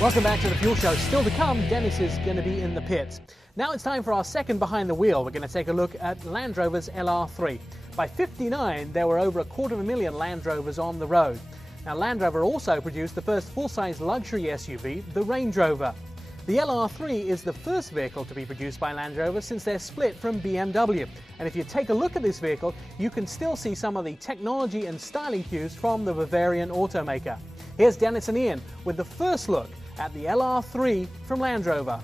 Welcome back to the Fuel Show. Still to come, Dennis is going to be in the pits. Now it's time for our second behind the wheel. We're going to take a look at Land Rover's LR3. By '59, there were over 250,000 Land Rovers on the road. Now Land Rover also produced the first full-size luxury SUV, the Range Rover. The LR3 is the first vehicle to be produced by Land Rover since their split from BMW. And if you take a look at this vehicle, you can still see some of the technology and styling cues from the Bavarian automaker. Here's Dennis and Ian with the first look at the LR3 from Land Rover.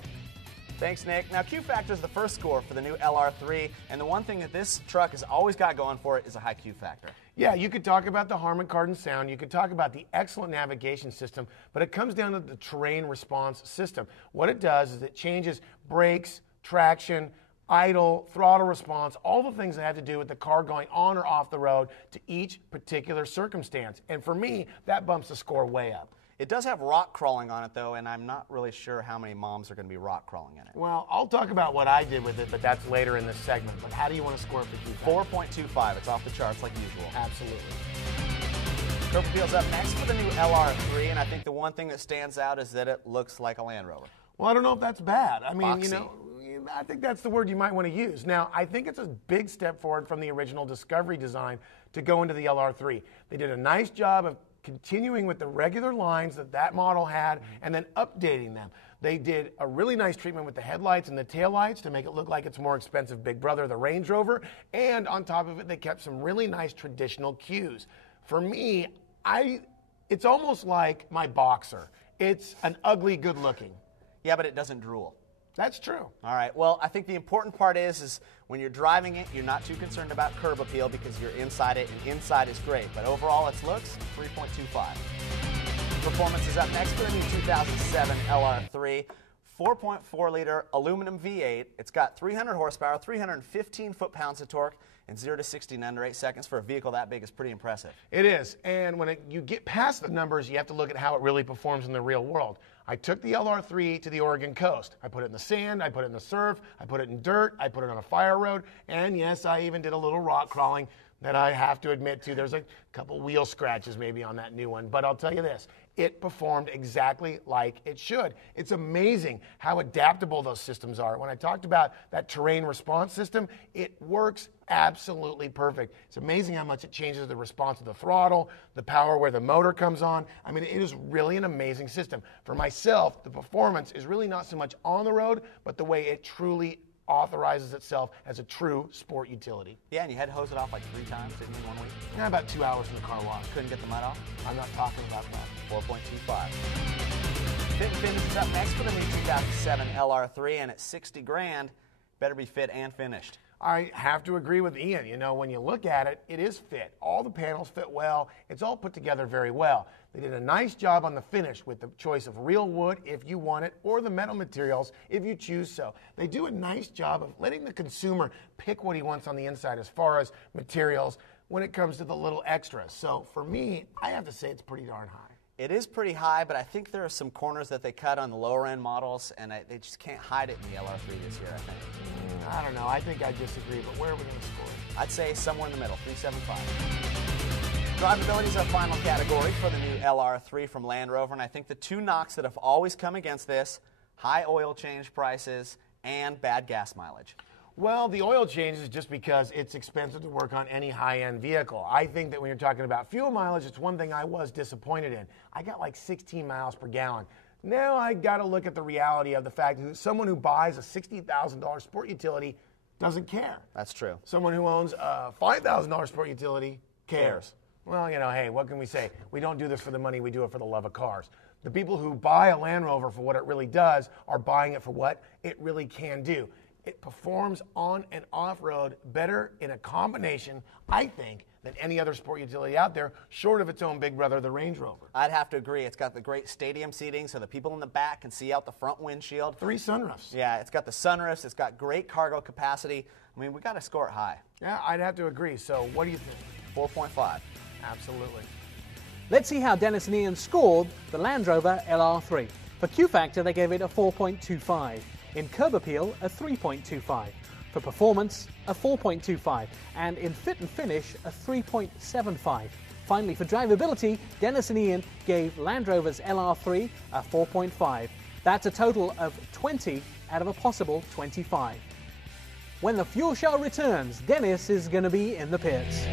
Thanks, Nick. Now, Q Factor is the first score for the new LR3, and the one thing that this truck has always got going for it is a high Q Factor. Yeah, you could talk about the Harman Kardon sound, you could talk about the excellent navigation system, but it comes down to the terrain response system. What it does is it changes brakes, traction, idle, throttle response, all the things that have to do with the car going on or off the road to each particular circumstance. And for me, that bumps the score way up. It does have rock crawling on it, though, and I'm not really sure how many moms are going to be rock crawling in it. Well, I'll talk about what I did with it, but that's later in this segment. But how do you want to score it for Q Factor? 4.25. It's off the charts like usual. Absolutely. Curb Appeal's up next for the new LR3, and I think the one thing that stands out is that it looks like a Land Rover. Well, I don't know if that's bad. I mean, Boxy. you know, I think that's the word you might want to use. Now, I think it's a big step forward from the original Discovery design to go into the LR3. They did a nice job of continuing with the regular lines that that model had and then updating them. They did a really nice treatment with the headlights and the taillights to make it look like it's more expensive big brother, the Range Rover, and on top of it, they kept some really nice traditional cues. For me, it's almost like my Boxer. It's an ugly good looking. Yeah, but it doesn't drool. That's true. All right, well, I think the important part is when you're driving it, you're not too concerned about curb appeal because you're inside it, and inside is great. But overall, its looks, 3.25. Performance is up next for the new 2007 LR3. 4.4-liter aluminum V8. It's got 300 horsepower, 315 foot-pounds of torque, and 0 to 60 in under 8 seconds for a vehicle that big is pretty impressive. It is, and when you get past the numbers, you have to look at how it really performs in the real world. I took the LR3 to the Oregon coast. I put it in the sand, I put it in the surf, I put it in dirt, I put it on a fire road, and yes, I even did a little rock crawling that I have to admit to. There's a couple wheel scratches maybe on that new one, but I'll tell you this, it performed exactly like it should. It's amazing how adaptable those systems are. When I talked about that terrain response system, it works absolutely perfect. It's amazing how much it changes the response of the throttle, the power where the motor comes on. I mean, it is really an amazing system. For myself, the performance is really not so much on the road, but the way it truly authorizes itself as a true sport utility. Yeah, and you had to hose it off like 3 times, didn't you, in 1 week? Yeah, about 2 hours in the car wash. Couldn't get the mud off? I'm not talking about that. 4.25. Fit and finish is up next for the new 2007 LR3, and at 60 grand, better be fit and finished. I have to agree with Ian. You know, when you look at it, it is fit. All the panels fit well. It's all put together very well. They did a nice job on the finish with the choice of real wood if you want it, or the metal materials if you choose so. They do a nice job of letting the consumer pick what he wants on the inside as far as materials when it comes to the little extras. So for me, I have to say it's pretty darn high. It is pretty high, but I think there are some corners that they cut on the lower end models, and they just can't hide it in the LR3 this year, I think. I don't know. I think I disagree, but where are we going to score it? I'd say somewhere in the middle, 3.75. Drivability is our final category for the new LR3 from Land Rover, and I think the two knocks that have always come against this, high oil change prices and bad gas mileage. Well, the oil change is just because it's expensive to work on any high-end vehicle. I think that when you're talking about fuel mileage, it's one thing I was disappointed in. I got like 16 miles per gallon. Now I got to look at the reality of the fact that someone who buys a $60,000 sport utility doesn't care. That's true. Someone who owns a $5,000 sport utility cares. Well, you know, hey, what can we say? We don't do this for the money, we do it for the love of cars. The people who buy a Land Rover for what it really does are buying it for what it really can do. It performs on and off-road better in a combination, I think, than any other sport utility out there, short of its own big brother, the Range Rover. I'd have to agree. It's got the great stadium seating so the people in the back can see out the front windshield. 3 sunroofs. Yeah, it's got the sunroofs. It's got great cargo capacity. I mean, we got to score it high. Yeah, I'd have to agree. So what do you think? 4.5. Absolutely. Let's see how Dennis and Ian scored the Land Rover LR3. For Q Factor, they gave it a 4.25. In curb appeal, a 3.25. For performance, a 4.25. And in fit and finish, a 3.75. Finally, for drivability, Dennis and Ian gave Land Rover's LR3 a 4.5. That's a total of 20 out of a possible 25. When the fuel show returns, Dennis is going to be in the pits.